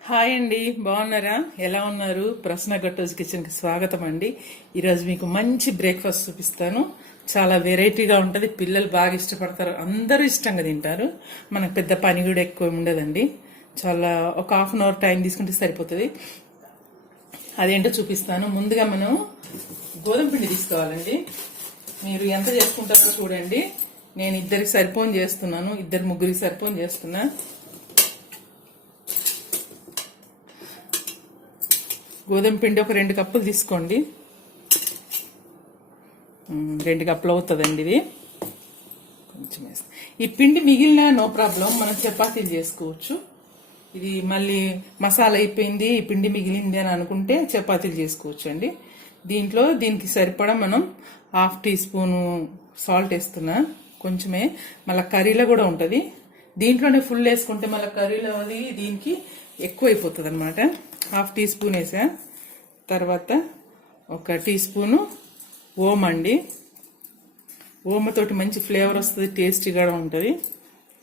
Hi అండి, బాగున్నారా? ఎలా ఉన్నారు? ప్రశ్న గట్టోజ్ కిచెన్కి స్వాగతం అండి. ఈరోజు మీకు మంచి బ్రేక్ఫాస్ట్ చూపిస్తాను. చాలా వెరైటీగా ఉంటుంది. పిల్లలు బాగా ఇష్టపడతారు, అందరూ ఇష్టంగా తింటారు. మనకు పెద్ద పని కూడా ఎక్కువ ఉండదండి. చాలా ఒక హాఫ్ అన్ అవర్ టైం తీసుకుంటే సరిపోతుంది. అదేంటో చూపిస్తాను. ముందుగా మనం గోధుమ పిండి తీసుకోవాలండి. మీరు ఎంత చేసుకుంటారో చూడండి. నేను ఇద్దరికి సరిపోని చేస్తున్నాను, ముగ్గురికి సరిపోని చేస్తున్నా. గోధుమ పిండి ఒక 2 కప్పులు తీసుకోండి. 2 కప్పులు అవుతుందండి ఇది. కొంచెం వేస్తాం. ఈ పిండి మిగిలిన నో ప్రాబ్లం, మనం చపాతీలు చేసుకోవచ్చు. ఇది మళ్ళీ మసాలా అయిపోయింది, ఈ పిండి మిగిలింది అని అనుకుంటే చపాతీలు చేసుకోవచ్చు అండి. దీనికి సరిపడా మనం 1/2 టీ స్పూను సాల్ట్ వేస్తున్నా. కొంచెమే, మళ్ళీ కర్రీలో కూడా ఉంటుంది. దీంట్లోనే ఫుల్ వేసుకుంటే మళ్ళీ కర్రీలో అది దీనికి ఎక్కువ అయిపోతుంది అనమాట. 1/2 టీ స్పూన్ వేసా. తర్వాత 1 టీ స్పూను ఓం అండి. ఓమతోటి మంచి ఫ్లేవర్ వస్తుంది, టేస్టీగా ఉంటుంది,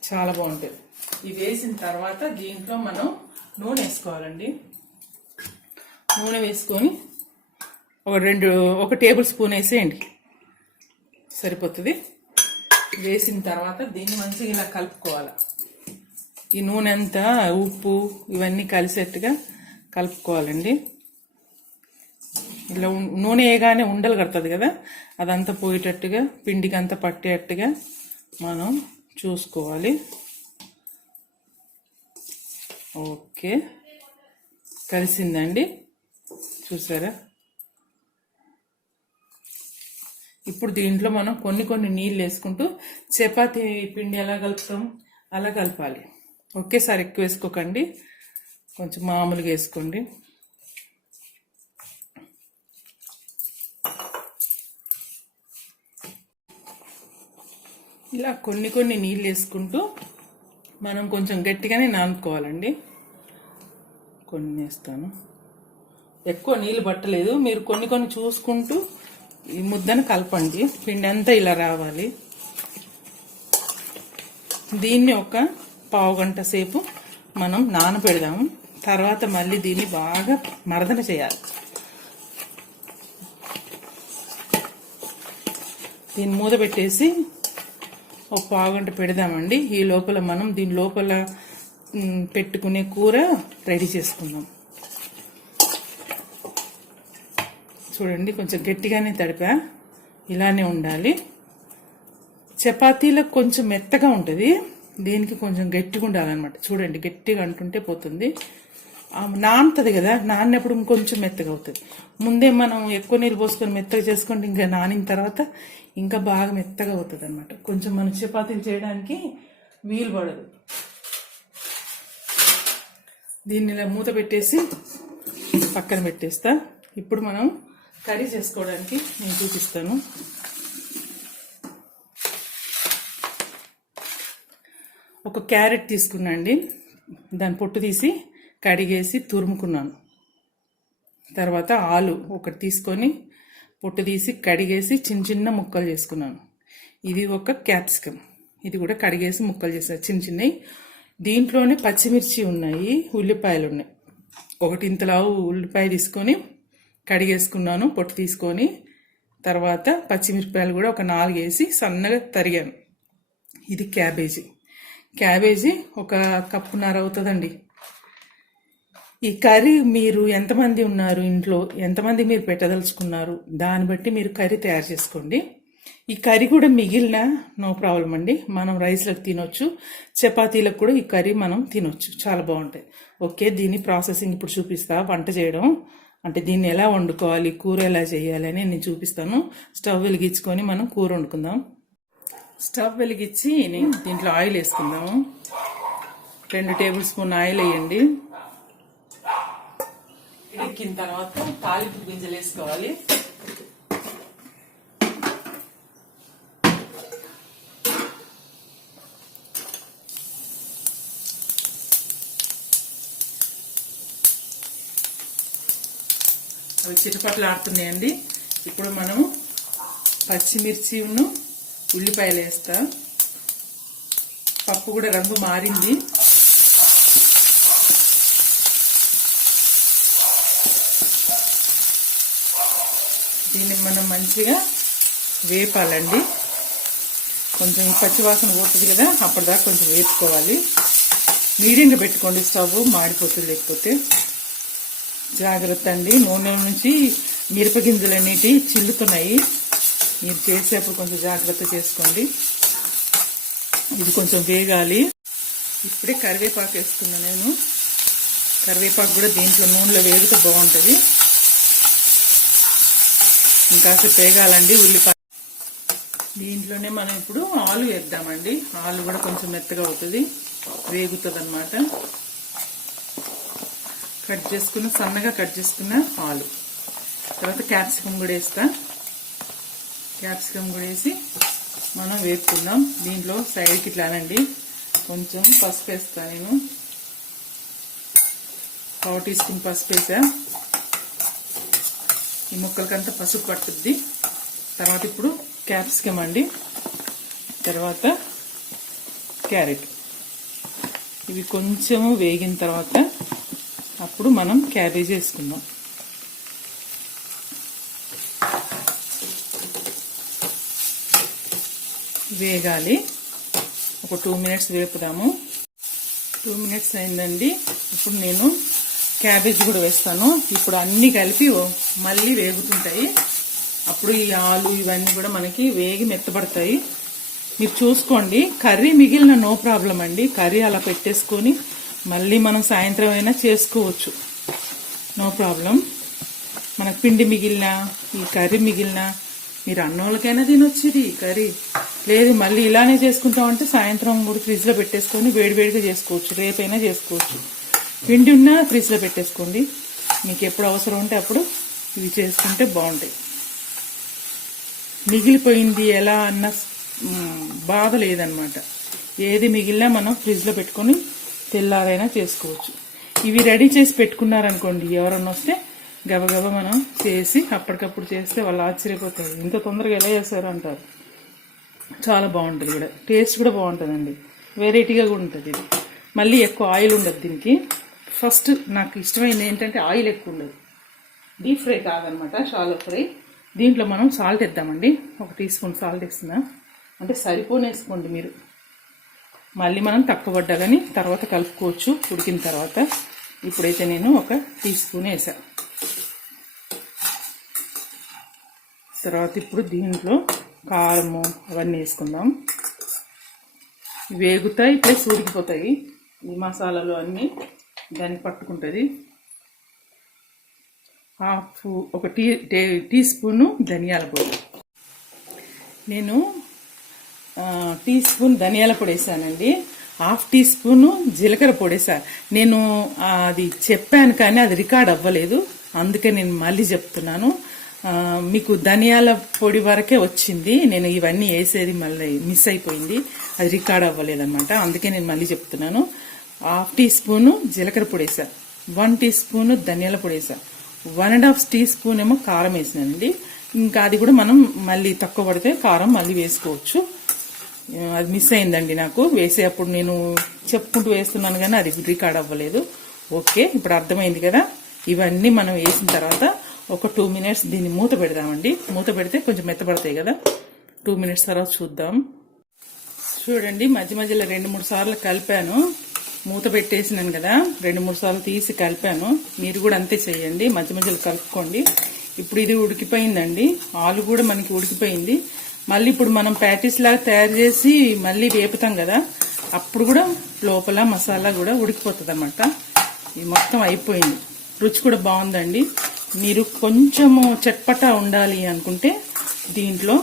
చాలా బాగుంటుంది. ఇవి వేసిన తర్వాత దీంట్లో మనం నూనె వేసుకోవాలండి. నూనె వేసుకొని ఒక టేబుల్ స్పూన్ వేసేయండి, సరిపోతుంది. వేసిన తర్వాత దీన్ని మంచిగా ఇలా కలుపుకోవాలి. ఈ నూనె అంతా ఉప్పు ఇవన్నీ కలిసేట్టుగా కలుపుకోవాలండి. ఇలా నూనె వేయగానే ఉండలు కడుతుంది కదా, అదంతా పోయేటట్టుగా పిండికి అంతా పట్టేటట్టుగా మనం చూసుకోవాలి. ఓకే, కలిసిందండి, చూసారా? ఇప్పుడు దీంట్లో మనం కొన్ని నీళ్ళు వేసుకుంటూ చపాతీ పిండి ఎలా కలుపుతాం అలా కలపాలి. ఒకేసారి ఎక్కువ వేసుకోకండి, కొంచెం మామూలుగా వేసుకోండి. ఇలా కొన్ని నీళ్ళు వేసుకుంటూ మనం కొంచెం గట్టిగానే నానుకోవాలండి. కొన్ని వేస్తాను, ఎక్కువ నీళ్ళు పట్టలేదు. మీరు కొన్ని చూసుకుంటూ ఈ ముద్దను కలపండి. పిండి అంతా ఇలా రావాలి. దీన్ని ఒక పావు గంట సేపు మనం నానబెడదాము. తర్వాత మళ్ళీ దీన్ని బాగా మర్దన చేయాలి. దీన్ని మూత పెట్టేసి ఒక పావు గంట పెడదామండి. ఈ లోపల మనం దీని లోపల పెట్టుకునే కూర రెడీ చేసుకుందాం. చూడండి, కొంచెం గట్టిగానే తడిపా, ఇలానే ఉండాలి. చపాతీలకు కొంచెం మెత్తగా ఉంటుంది, దీనికి కొంచెం గట్టిగా ఉండాలన్నమాట. చూడండి, గట్టిగా అంటుంటే పోతుంది. నానుతుంది కదా, నానినప్పుడు ఇంకొంచెం మెత్తగా అవుతుంది. ముందే మనం ఎక్కువ నీళ్ళు పోసుకొని మెత్తగా చేసుకుంటే ఇంకా నానిన తర్వాత ఇంకా బాగా మెత్తగా అవుతుంది అనమాట. కొంచెం మనం చపాతీలు చేయడానికి వీలు పడదు. దీన్ని ఇలా మూత పెట్టేసి పక్కన పెట్టేస్తా. ఇప్పుడు మనం కర్రీ చేసుకోవడానికి నేను చూపిస్తాను. ఒక క్యారెట్ తీసుకున్నా అండి, దాని పొట్టు తీసి కడిగేసి తురుముకున్నాను. తర్వాత ఆలు ఒకటి తీసుకొని పొట్టు తీసి కడిగేసి చిన్న ముక్కలు చేసుకున్నాను. ఇది ఒక క్యాప్సికమ్, ఇది కూడా కడిగేసి ముక్కలు చేసాను చిన్నవి. దీంట్లోనే పచ్చిమిర్చి ఉన్నాయి, ఉల్లిపాయలు ఉన్నాయి. ఒకటి ఇంతలావు ఉల్లిపాయ తీసుకొని కడిగేసుకున్నాను, పొట్టు తీసుకొని. తర్వాత పచ్చిమిరపకాయలు కూడా ఒక 4 వేసి సన్నగా తరిగాను. ఇది క్యాబేజీ ఒక 1.5 కప్పు అవుతుందండి. ఈ కర్రీ మీరు ఎంతమంది ఉన్నారు ఇంట్లో, ఎంతమంది మీరు పెట్టదలుచుకున్నారు, దాన్ని బట్టి మీరు కర్రీ తయారు చేసుకోండి. ఈ కర్రీ కూడా మిగిలిన నో ప్రాబ్లం అండి, మనం రైస్లకు తినొచ్చు, చపాతీలకు కూడా ఈ కర్రీ మనం తినొచ్చు, చాలా బాగుంటాయి. ఓకే, దీని ప్రాసెసింగ్ ఇప్పుడు చూపిస్తా. వంట చేయడం అంటే దీన్ని ఎలా వండుకోవాలి, కూర ఎలా చేయాలి అని నేను చూపిస్తాను. స్టవ్ వెలిగించుకొని మనం కూర వండుకుందాం. స్టవ్ వెలిగించి దీంట్లో ఆయిల్ వేసుకుందాము. 2 టేబుల్ స్పూన్ ఆయిల్ వేయండి. ఎక్కిన తర్వాత తాలింపు గింజలు వేసుకోవాలి. అవి చిటపట్లు ఆడుతున్నాయండి. ఇప్పుడు మనం పచ్చిమిర్చి ఉల్లిపాయలు వేస్తా. పప్పు కూడా రంగు మారింది. దీన్ని మనం మంచిగా వేపాలండి. కొంచెం పచ్చివాసన పోతుంది కదా, అప్పటిదాకా కొంచెం వేపుకోవాలి. మీడియంగా పెట్టుకోండి స్టవ్, మాడిపోతుంది లేకపోతే. జాగ్రత్త అండి, నూనె నుంచి మిరపగింజలు అనేటివి చిల్లుతున్నాయి. మీరు చేసేప్పుడు కొంచెం జాగ్రత్త చేసుకోండి. ఇది కొంచెం వేగాలి. ఇప్పుడే కరివేపాకు వేసుకున్నా నేను. కరివేపాకు కూడా దీంట్లో నూనెలో వేగితే బాగుంటుంది. ఇంకాసేపు వేగాలండి. ఉల్లిపాయ దీంట్లోనే మనం ఇప్పుడు ఆలు వేద్దామండి. ఆలు కూడా కొంచెం మెత్తగా అవుతుంది, వేగుతుంది అన్నమాట. కట్ చేసుకున్న సన్నగా కట్ చేసుకున్న ఆలు. తర్వాత క్యాప్సికమ్ కూడా వేస్తా. క్యాప్సికమ్ కూడా వేసి మనం వేపుకుందాం. దీంట్లో సైడ్కి ఇట్లానండి కొంచెం పసుపు వేస్తా నేను. 1 టీ స్పూన్ పసుపు వేసా. ఈ ముక్కలకంతా పసుపు పట్టుద్ది. తర్వాత ఇప్పుడు క్యాప్సికమ్ అండి, తర్వాత క్యారెట్. ఇవి కొంచెము వేగిన తర్వాత అప్పుడు మనం క్యాబేజీ వేసుకుందాం. వేగాలి. ఒక 2 మినిట్స్ వేపుదాము. 2 మినిట్స్ అయిందండి. ఇప్పుడు నేను క్యాబేజ్ కూడా వేస్తాను. ఇప్పుడు అన్నీ కలిపి మళ్ళీ వేగుతుంటాయి. అప్పుడు ఈ ఆలు ఇవన్నీ కూడా మనకి వేగి మెత్తబడతాయి. మీరు చూసుకోండి. కర్రీ మిగిలిన నో ప్రాబ్లం అండి. కర్రీ అలా పెట్టేసుకొని మళ్ళీ మనం సాయంత్రం అయినా చేసుకోవచ్చు, నో ప్రాబ్లం. మనకు పిండి మిగిలిన ఈ కర్రీ మిగిలిన మీరు అన్నోళ్ళకైనా తినొచ్చేది కర్రీ. లేదు మళ్ళీ ఇలానే చేసుకుంటామంటే సాయంత్రం కూడా ఫ్రిడ్జ్లో పెట్టేసుకొని వేడివేడిగా చేసుకోవచ్చు, రేపైనా చేసుకోవచ్చు. పిండి ఉన్నా ఫ్రిడ్జ్లో పెట్టేసుకోండి. మీకు ఎప్పుడు అవసరం ఉంటే అప్పుడు ఇవి చేసుకుంటే బాగుంటాయి. మిగిలిపోయింది ఎలా అన్న బాధ లేదనమాట. ఏది మిగిలినా మనం ఫ్రిడ్జ్లో పెట్టుకొని తెల్లారైనా చేసుకోవచ్చు. ఇవి రెడీ చేసి పెట్టుకున్నారనుకోండి, ఎవరన్నా వస్తే గబగబా మనం చేసి అప్పటికప్పుడు చేస్తే వాళ్ళు ఆశ్చర్యపోతారు, ఇంత తొందరగా ఎలా చేస్తారు అంటారు. చాలా బాగుంటుంది కూడా, టేస్ట్ కూడా బాగుంటుందండి, వెరైటీగా కూడా ఉంటుంది. ఇది మళ్ళీ ఎక్కువ ఆయిల్ ఉండదు దీనికి. ఫస్ట్ నాకు ఇష్టమైంది ఏంటంటే ఆయిల్ ఎక్కువ ఉండదు. డీప్ ఫ్రై కాదనమాట, షాలో ఫ్రై. దీంట్లో మనం సాల్ట్ వేద్దామండి. 1 టీ స్పూన్ సాల్ట్ వేస్తున్నా. అంటే సరిపోనేసుకోండి మీరు. మళ్ళీ మనం తక్కువ పడ్డా కానీ తర్వాత కలుపుకోవచ్చు ఉడికిన తర్వాత. ఇప్పుడైతే నేను 1 టీ స్పూన్ వేసా. తర్వాత ఇప్పుడు దీంట్లో కారము అవన్నీ వేసుకుందాం. వేగుతాయి ప్లస్ ఉడికిపోతాయి. ఈ మసాలాలు అన్నీ దానికి పట్టుకుంటుంది. 1 టీ స్పూను ధనియాల పొడి. నేను టీ స్పూన్ ధనియాల పొడి వేసానండి. 1/2 టీ స్పూను జీలకర్ర పొడి వేసా. నేను అది చెప్పాను కానీ అది రికార్డ్ అవ్వలేదు, అందుకే నేను మళ్ళీ చెప్తున్నాను. మీకు ధనియాల పొడి వరకే వచ్చింది, నేను ఇవన్నీ వేసేది మళ్ళీ మిస్ అయిపోయింది, అది రికార్డ్ అవ్వలేదన్నమాట. అందుకే నేను మళ్ళీ చెప్తున్నాను. 1/2 టీ స్పూను జీలకర్ర పొడి వేసా, 1 టీ స్పూను ధనియాల పొడి వేసా, 1.5 టీ స్పూన్ ఏమో కారం వేసానండి. ఇంకా అది కూడా మనం మళ్ళీ తక్కువ పడితే కారం మళ్ళీ వేసుకోవచ్చు. అది మిస్ అయిందండి నాకు వేసేటప్పుడు, నేను చెప్పుకుంటూ వేస్తున్నాను కానీ అది రికార్డ్ అవ్వలేదు. ఓకే, ఇప్పుడు అర్థమైంది కదా. ఇవన్నీ మనం వేసిన తర్వాత ఒక 2 మినిట్స్ దీన్ని మూత పెడదామండి. మూత పెడితే కొంచెం మెత్తపడతాయి కదా. 2 మినిట్స్ తర్వాత చూద్దాం. చూడండి, మధ్య మధ్యలో 2-3 సార్లు కలిపాను. మూత పెట్టేసినాను కదా, 2-3 సార్లు తీసి కలిపాను. మీరు కూడా అంతే చేయండి, మధ్య మధ్యలో కలుపుకోండి. ఇప్పుడు ఇది ఉడికిపోయిందండి, ఆలు కూడా మనకి ఉడికిపోయింది. మళ్ళీ ఇప్పుడు మనం ప్యాటీస్ లాగా తయారు చేసి మళ్ళీ వేపుతాం కదా, అప్పుడు కూడా లోపల మసాలా కూడా ఉడికిపోతుంది అన్నమాట. ఇది మొత్తం అయిపోయింది. రుచి కూడా బాగుందండి. మీరు కొంచెము చట్పటా ఉండాలి అనుకుంటే దీంట్లో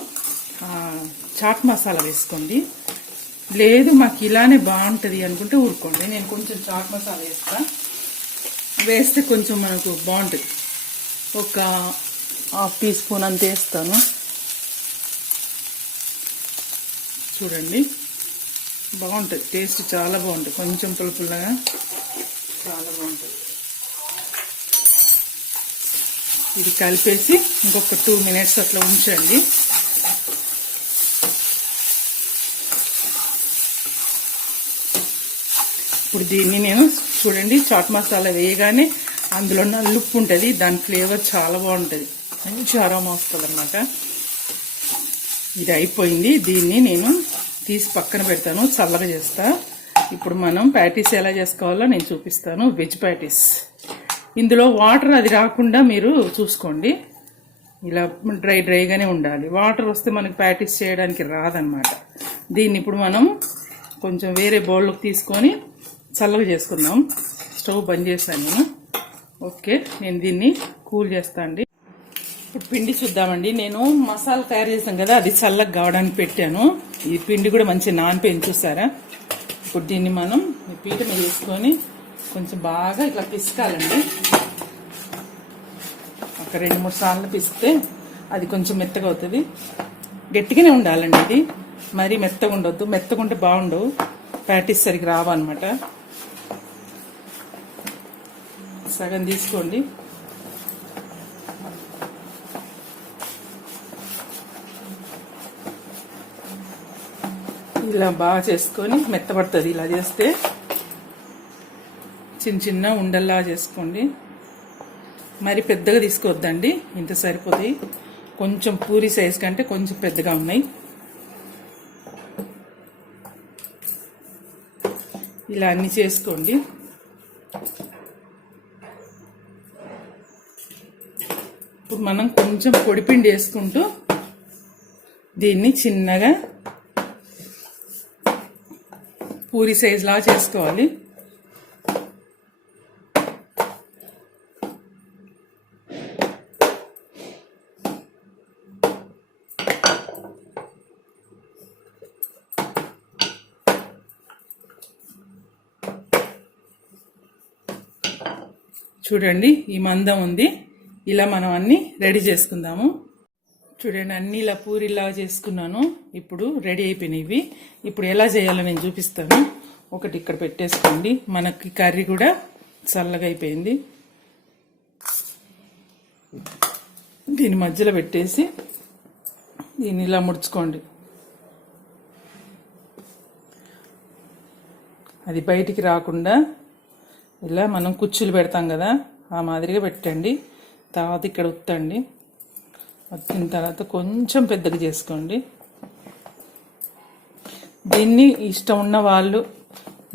చాట్ మసాలా వేసుకోండి. లేదు మాకు ఇలానే బాగుంటుంది అనుకుంటే ఊరుకోండి. నేను కొంచెం చాట్ మసాలా వేస్తే కొంచెం మనకు బాగుంటుంది. 1/2 టీ స్పూన్ అంత వేస్తాను. చూడండి, బాగుంటుంది, టేస్ట్ చాలా బాగుంటుంది, కొంచెం పులుపుల్లగా చాలా బాగుంటుంది. ఇది కలిపేసి ఇంకొక 2 మినిట్స్ అట్లా ఉంచండి. ఇప్పుడు దీన్ని నేను చూడండి, చాట్ మసాలా వేయగానే అందులో నలుపు ఉంటుంది, దాని ఫ్లేవర్ చాలా బాగుంటుంది. మంచి అరోమా వస్తుంది అనమాట. ఇది అయిపోయింది. దీన్ని నేను తీసి పక్కన పెడతాను, చల్లగా చేస్తా. ఇప్పుడు మనం ప్యాటీస్ ఎలా చేసుకోవాలో నేను చూపిస్తాను. Veg patties. ఇందులో వాటర్ అది రాకుండా మీరు చూసుకోండి. ఇలా డ్రైగానే ఉండాలి. వాటర్ వస్తే మనకి ప్యాటీస్ చేయడానికి రాదనమాట. దీన్ని ఇప్పుడు మనం కొంచెం వేరే బౌల్లోకి తీసుకొని చల్లగా చేసుకుందాం. స్టవ్ బంద్ చేశాను నేను. ఓకే, నేను దీన్ని కూల్ చేస్తా అండి. ఇప్పుడు పిండి చూద్దామండి. నేను మసాలా తయారు చేసాను కదా, అది చల్లగా కావడానికి పెట్టాను. ఈ పిండి కూడా మంచి నానిపోయింది చూసారా. ఇప్పుడు దీన్ని మనం ఈ పీట మీద వేసుకొని కొంచెం బాగా ఇట్లా పిసకాలండి. ఒక 2-3 సార్లు పిసికితే అది కొంచెం మెత్తగా అవుతుంది. గట్టిగానే ఉండాలండి ఇది, మరీ మెత్తగా ఉండొద్దు. మెత్తగా ఉంటే బాగుండవు, ప్యాటీస్ సరిగ్గా రావన్నమాట. సగం తీసుకోండి. ఇలా బాగా చేసుకొని మెత్తపడుతుంది. ఇలా చేస్తే చిన్న చిన్న ఉండల్లా చేసుకోండి. మరి పెద్దగా తీసుకోవద్దండి, ఇంత సరిపోతాయి. కొంచెం పూరి సైజ్ కంటే కొంచెం పెద్దగా ఉన్నాయి. ఇలా అన్ని చేసుకోండి. ఇప్పుడు మనం కొంచెం పొడిపిండి వేసుకుంటూ దీన్ని చిన్నగా పూరి సైజ్ లా చేసుకోవాలి. చూడండి, ఈ మందం ఉంది. ఇలా మనం అన్ని రెడీ చేసుకుందాము. చూడండి, అన్ని ఇలా పూరిలా చేసుకున్నాను. ఇప్పుడు రెడీ అయిపోయినవి. ఇప్పుడు ఎలా చేయాలో నేను చూపిస్తాను. ఒకటి ఇక్కడ పెట్టేసుకోండి. మనకి కర్రీ కూడా చల్లగా అయిపోయింది. దీని మధ్యలో పెట్టేసి దీన్ని ఇలా ముడుచుకోండి. అది బయటికి రాకుండా ఇలా మనం కుచ్చులు పెడతాం కదా, ఆ మాదిరిగా పెట్టండి. తర్వాత ఇక్కడ ఉత్తండి. వచ్చిన తర్వాత కొంచెం పెద్దగా చేసుకోండి. దీన్ని ఇష్టం ఉన్న వాళ్ళు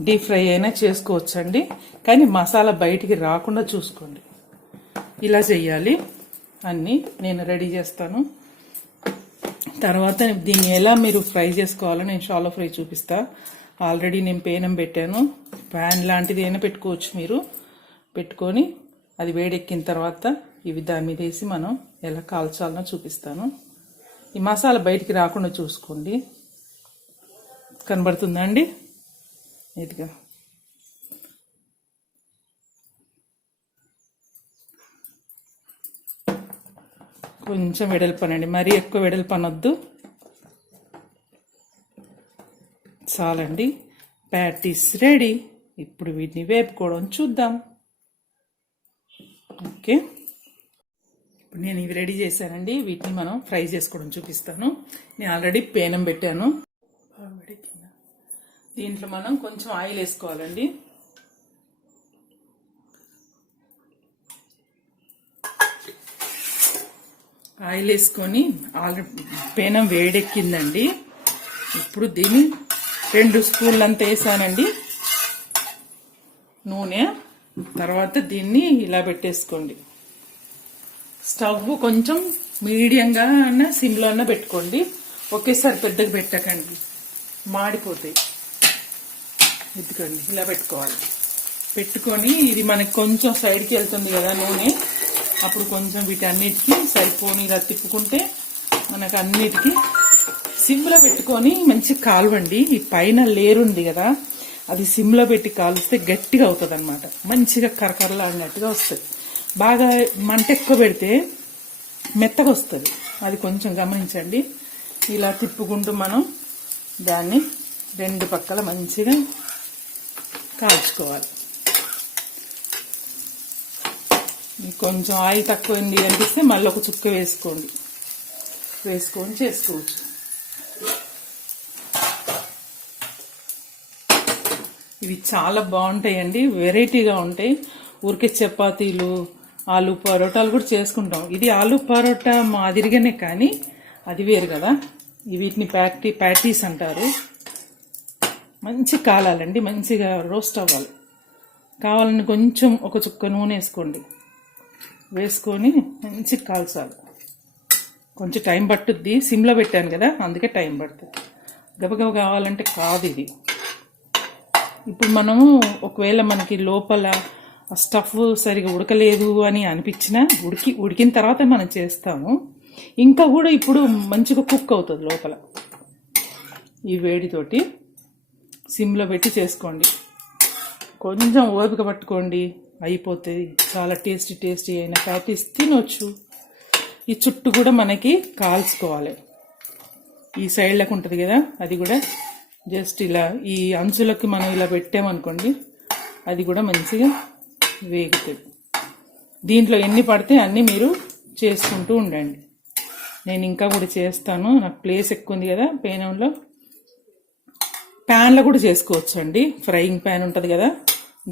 డీప్ ఫ్రై అయినా చేసుకోవచ్చండి, కానీ మసాలా బయటికి రాకుండా చూసుకోండి. ఇలా చెయ్యాలి. అన్నీ నేను రెడీ చేస్తాను. తర్వాత దీన్ని ఎలా మీరు ఫ్రై చేసుకోవాలో నేను షాలో ఫ్రై చూపిస్తా. ఆల్రెడీ నేను పేనం పెట్టాను. ప్యాన్ లాంటిది అయినా పెట్టుకోవచ్చు మీరు. పెట్టుకొని అది వేడెక్కిన తర్వాత ఇవి దాని మీద వేసి మనం ఎలా కాల్చాలనో చూపిస్తాను. ఈ మసాలా బయటికి రాకుండా చూసుకోండి. కనబడుతుందా అండి? ఇదిగా కొంచెం వెడల్పనండి, మరీ ఎక్కువ వెడల్పనొద్దు. చాలండి, ప్యాటీస్ రెడీ. ఇప్పుడు వీటిని వేపుకోవడం చూద్దాం. ఓకే, ఇప్పుడు నేను ఇవి రెడీ చేశానండి. వీటిని మనం ఫ్రై చేసుకోవడం చూపిస్తాను. నేను ఆల్రెడీ పేనం పెట్టాను. దీంట్లో మనం కొంచెం ఆయిల్ వేసుకోవాలండి. ఆయిల్ వేసుకొని ఆల్రెడీ పేనం వేడెక్కిందండి. ఇప్పుడు దీన్ని 2 స్పూన్లంతా వేసానండి నూనె. తర్వాత దీన్ని ఇలా పెట్టేసుకోండి. స్టవ్ కొంచెం మీడియంగా అన్న సిమ్లో అన్న పెట్టుకోండి. ఒకేసారి పెద్దగా పెట్టకండి, మాడిపోతాయి. ఎత్తుకోండి, ఇలా పెట్టుకోవాలి. పెట్టుకొని ఇది మనకి కొంచెం సైడ్కి వెళ్తుంది కదా నూనె, అప్పుడు కొంచెం వీటన్నిటికీ సరిపోని ఇలా తిప్పుకుంటే మనకు అన్నిటికీ సిమ్లో పెట్టుకొని మంచి కాలవండి. ఈ పైన లేరు ఉంది కదా, అది సిమ్లో పెట్టి కాలుస్తే గట్టిగా అవుతుంది అనమాట. మంచిగా కరకరలాడినట్టుగా వస్తుంది. బాగా మంట ఎక్కువ పెడితే మెత్తగా వస్తుంది. అది కొంచెం గమనించండి. ఇలా తిప్పుకుంటూ మనం దాన్ని 2 పక్కల మంచిగా కాల్చుకోవాలి. మీకు కొంచెం ఆయిల్ తక్కువైంది అనిపిస్తే మళ్ళీ ఒక చుక్క వేసుకోండి. వేసుకొని చేసుకోవచ్చు. ఇవి చాలా బాగుంటాయండి, వెరైటీగా ఉంటాయి. ఊరికే చపాతీలు ఆలు పరోటాలు కూడా చేసుకుంటాం. ఇది ఆలు పరోటా మాదిరిగానే, కానీ అది వేరు కదా. వీటిని ప్యాటీస్ అంటారు. మంచి కాలాలండి, మంచిగా రోస్ట్ అవ్వాలి. కావాలని కొంచెం ఒక చుక్క నూనె వేసుకొని మంచి కాల్చాలి. కొంచెం టైం పట్టుద్ది, సిమ్లో పెట్టాను కదా, అందుకే టైం పడుతుంది. గబగబ కావాలంటే కాదు ఇది. ఇప్పుడు మనము ఒకవేళ మనకి లోపల స్టఫ్ సరిగా ఉడకలేదు అని అనిపించినా ఉడికిన తర్వాత మనం చేస్తాము. ఇంకా కూడా ఇప్పుడు మంచిగా కుక్ అవుతుంది లోపల. ఈ వేడితోటి సిమ్లో పెట్టి చేసుకోండి. కొంచెం ఓపిక పట్టుకోండి, అయిపోతుంది. చాలా టేస్టీ అయిన ప్యాటీస్ తినొచ్చు. ఈ చుట్టూ కూడా మనకి కాల్చుకోవాలి. ఈ సైడ్లకు ఉంటుంది కదా, అది కూడా జస్ట్ ఇలా ఈ అంచులకు మనం ఇలా పెట్టామనుకోండి, అది కూడా మంచిగా వేగుతుంది. దీంట్లో ఎన్ని పడితే అన్నీ మీరు చేసుకుంటూ ఉండండి. నేను ఇంకా కూడా చేస్తాను, నాకు ప్లేస్ ఎక్కువ ఉంది కదా పేనంలో. ప్యాన్లో కూడా చేసుకోవచ్చు అండి, ఫ్రైయింగ్ ప్యాన్ ఉంటుంది కదా,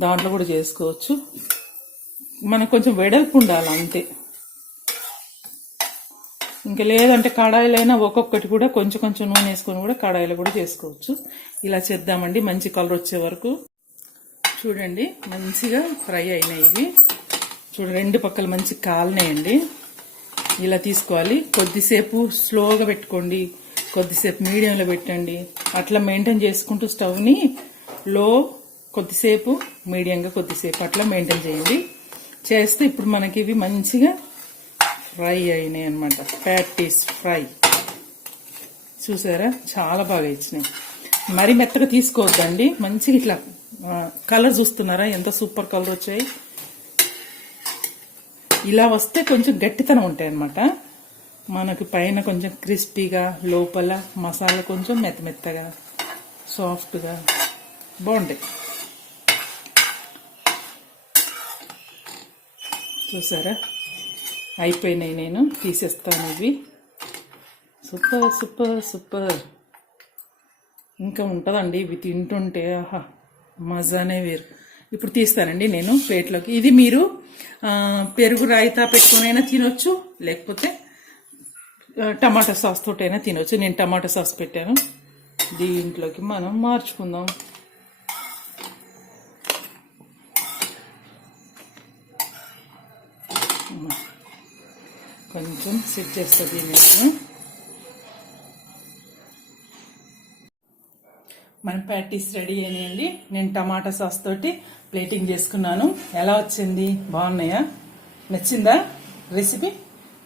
దాంట్లో కూడా చేసుకోవచ్చు. మనకు కొంచెం వెడల్పు ఉండాలి అంతే. ఇంకా లేదంటే కడాయిలైనా ఒక్కొక్కటి కూడా కొంచెం నూనె వేసుకొని కూడా కడాయిలో కూడా చేసుకోవచ్చు. ఇలా చేద్దామండి, మంచి కలర్ వచ్చే వరకు. చూడండి మంచిగా ఫ్రై అయినాయి ఇవి. చూడండి రెండు పక్కల మంచి కాలినాయండి. ఇలా తీసుకోవాలి. కొద్దిసేపు స్లోగా పెట్టుకోండి, కొద్దిసేపు మీడియంలో పెట్టండి. అట్లా మెయింటైన్ చేసుకుంటూ స్టవ్ని లో కొద్దిసేపు, మీడియంగా కొద్దిసేపు అట్లా మెయింటైన్ చేయండి. చేస్తే ఇప్పుడు మనకి ఇవి మంచిగా ఫ్రై అయినాయి అనమాట. ప్యాటీస్ ఫ్రై చూసారా, చాలా బాగా ఇచ్చినాయి. మరీ మెత్తగా తీసుకోవద్దండి, మంచిగా ఇట్లా కలర్ చూస్తున్నారా ఎంత సూపర్ కలర్ వచ్చాయి. ఇలా వస్తే కొంచెం గట్టితనం ఉంటాయి అన్నమాట. మనకు పైన కొంచెం క్రిస్పీగా, లోపల మసాలా కొంచెం మెత్తగా సాఫ్ట్గా బాగుంటాయి. చూసారా, అయిపోయినాయి. నేను తీసేస్తాను ఇవి. సూపర్. ఇంకా ఉంటుందండి ఇవి తింటుంటే, ఆహా మజానే వేరు. ఇప్పుడు తీస్తానండి నేను ప్లేట్లోకి. ఇది మీరు పెరుగు రాయితా పెట్టుకునైనా తినొచ్చు, లేకపోతే టమాటా సాస్ తోటైనా తినొచ్చు. నేను టమాటా సాస్ పెట్టాను. దీంట్లోకి మనం మార్చుకుందాం. కొంచెం సెట్ చేస్తుంది నేను. మన ప్యాటీస్ రెడీ అయినాయండి. నేను టమాటా సాస్ తోటి ప్లేటింగ్ చేసుకున్నాను. ఎలా వచ్చింది? బాగున్నాయా? నచ్చిందా రెసిపీ?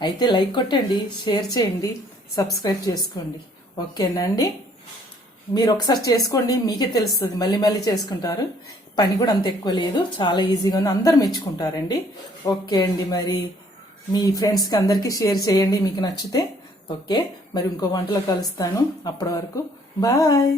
అయితే లైక్ కొట్టండి, షేర్ చేయండి, సబ్స్క్రైబ్ చేసుకోండి. ఓకేనా అండి? మీరు ఒకసారి చేసుకోండి, మీకే తెలుస్తుంది. మళ్ళీ చేసుకుంటారు. పని కూడా అంత ఎక్కువ లేదు, చాలా ఈజీగా ఉంది. అందరు మెచ్చుకుంటారండి. ఓకే అండి, మరి మీ ఫ్రెండ్స్కి అందరికీ షేర్ చేయండి మీకు నచ్చితే. ఓకే, మరి ఇంకో వంటలో కలుస్తాను. అప్పటి వరకు బాయ్.